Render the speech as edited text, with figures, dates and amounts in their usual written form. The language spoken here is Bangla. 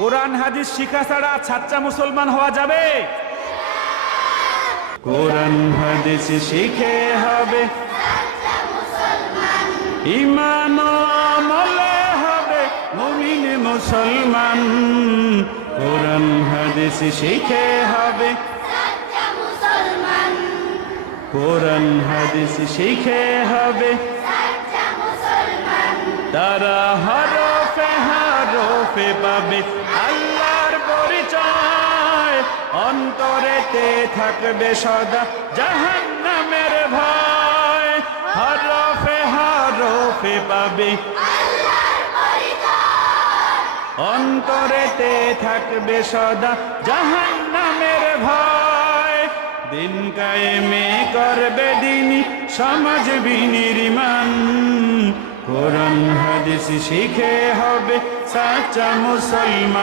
কোরআন হাদিস শিখা ছাড়া সাচ্চা মুসলমান হওয়া যাবে? কোরআন হাদিস শিখে হবে ঈমান ও আমলে হবে মুমিন মুসলমান। কোরআন হাদিস শিখে হবে কোরআন হাদিস শিখে হবে তারা হরফে হরফে পাবে আল্লাহর পরিচয়। অন্তরেতে থাকবে সদা জাহান্নামের ভয়। হরফে হরফে পাবে অন্তরেতে থাকবে সদা জাহান্নামের ভয়। দিন কায়েমে করবে দিনী সমাজ বিনির্মাণ। কোরআন হাদিস শিখে হবে সাচ্চা মুসলমান।